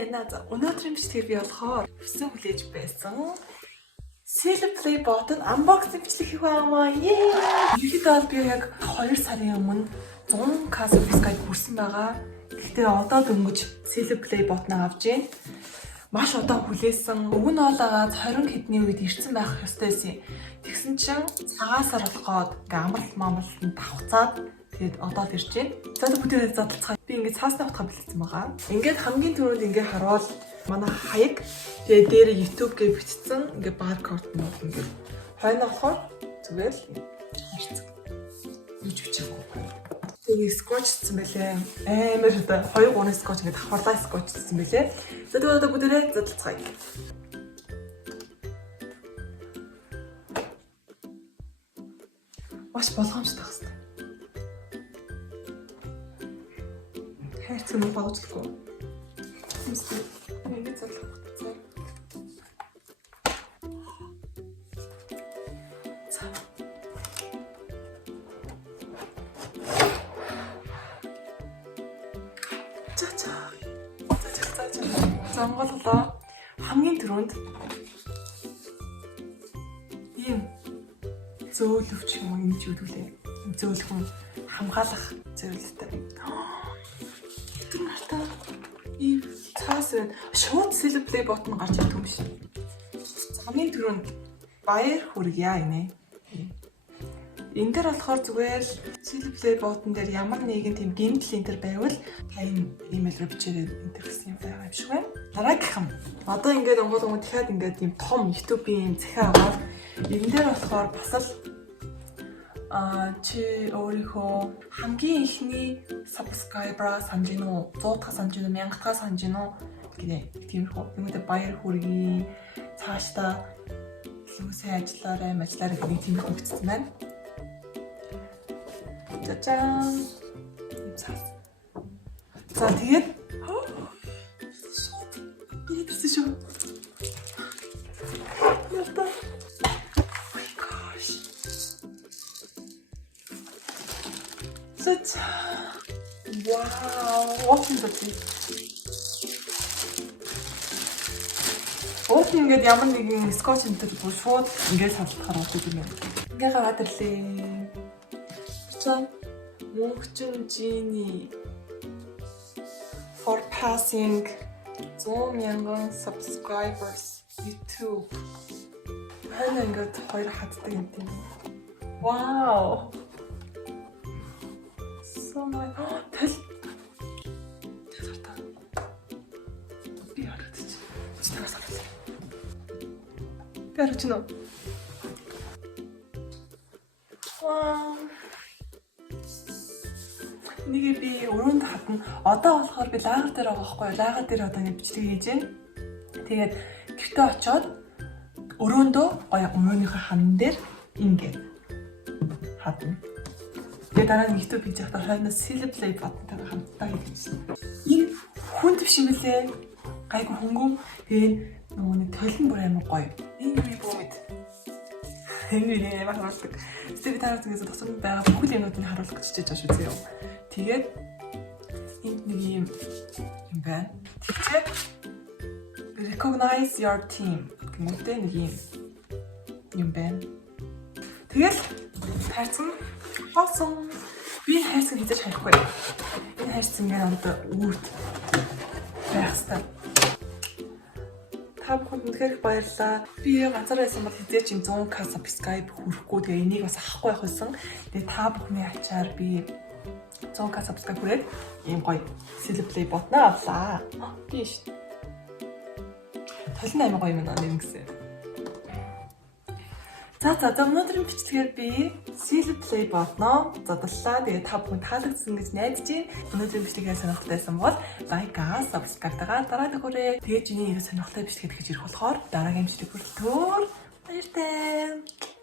байна. За өнөөдрийн бичлэгээр би болохоор хүссэн хүлээж байсан Seal Play button unboxing бичлэг хийх байгаамаа. Ерөнхийдөө би яг 2 сарын өмнө 100k subscribe хүрсэн байгаа. Гэхдээ одоо дөнгөж Seal Play button авч байна. Маш одоо хүлээсэн. Өг нь олоогоо 20 хэдний үед ирсэн байх ёстой байсан. Тэгсэн чинь цагаасаар болоход ингээ амралт мамралтанд давхцаад тэгээд одоо л ирж байна. За бүгдээ задлцгаа. Би ингээ цаасны утга бэлдсэн байгаа. Ингээд хамгийн түрүүнд ингээ харуул манай хаяг тэгээд дээр YouTube гээ бичсэн ингээ баркод нь ингээ хойно болохоор зүгээр л харцаг. Юу ч бичээгүй. Тэгээд скотчсан байлээ. Амар одоо 2-3 скотч ингээ давхарлаа скотчсан байлээ. За тэгээд одоо бүгдээ задлцгаа. Маш болгоомжтой хэвээр. Хайрцаг нь болгочлохгүй. Мистер ингэ залах хэрэгтэй. За. Замголлоо. Хамгийн түрүүнд ийм зөөлөвч юм уу юм ч үдүүлээ. Зөөлхөн хамгаалах зөвлөлттэй. Тэр нартай ийм цаас шууд Seal Play button гарч ирэх юм шиг. Хамгийн түрүүнд баяр хүргье инэ. Энэ дээр болохоор зүгээр Seal Play button дээр ямар нэгэн тийм гэмтэл энэ төр байвал та энэ имэйл рүү бичээрэй энэ төр гэсэн юм байгаа юм шиг байна. Дараагийнхан. Одоо ингээд онгол дахиад ингээд тийм том YouTube-ийн захиа аваад энэ дээр болохоор бас л чи өөрийнхөө хамгийн ихний subscriber санаж гин үү 100-аас санаж гин үү 1000-аас санаж гин үү гинэ тиймэрхүү юмудаа баяр хүргэе цаашдаа илүү сайн ажиллаарай гэх тиймэрхүү бичсэн байна. Чачаа. За тэгээд ирсэн шүү. Яста. Wow, what is this? Өөс ингээд ямар нэгэн скотч энтер бүр шууд ингээд салдахаар болдог юм байна. Ингээ гараад ирлээ. Чон мөнхчин Жини for passing 100,000 subscribers YouTube. Хана ингээд хоёр хатдаг юм тийм. Wow. So my god. Короче, Wow. Нэгэ би өрөөнд хатна. Одоо болохоор би лагер дээр байгаа байхгүй юу? Лагер дээр одоо ингэ бичлэг хийж байна. Тэгээд гэртээ очиод өрөөндөө гоё өмнөөнийхөө хан дээр ингэ хатна. Тэгээд дараа нь YouTube хийж байхдаа хойноос Seal Play button-тай хамтдаа хийчихсэн. Энэ хүн төв шиг мөлий. Гайгүй хөнгөн. Тэгээд нөгөө нэг толин бүр амар гоё. Энэ бүүмэд. Энэ амар харуулдаг. Стив тарах гэсэн тусам байгаа бүхэл юмнуудыг харуулах гэж чиж байгаа шүү зөө. Тэгээд энд нэг юм байна. Тэгээд recognize your team гэмтэй нэг юм байна. Тэгэл хайрцаг болсон. Би хайрцаг хийж харахгүй. Энэ хайрцаг ингээд одоо үрд байх хэрэгтэй. Та бүхэнд үнэхээр баярлалаа. Би ганцаараа байсан бол хэзээ ч 100k subscribe хүрэхгүй. Тэгээ энийг бас авахгүй байх байсан. Тэгээ та бүхний ачаар би 100k subscribe хүрээд ийм гоё Seal Play button авлаа. Тийш. Толин аймаг гоё юм байна гэсэн. За өнөөдрийн бичлэгээр би Seal Play button задлаа. Тэгээ та бүхэн таалагдсан гэж найдаж байна. Өнөөдрийн бичлэгээ сонирхолтой байсан бол лайкаа, subscribe-тайгаа дараад өгөөрэй. Тэгээ чиний сонирхолтой бичлэг гэж ирэх болохоор дараагийн бичлэг хүртэл баяртай.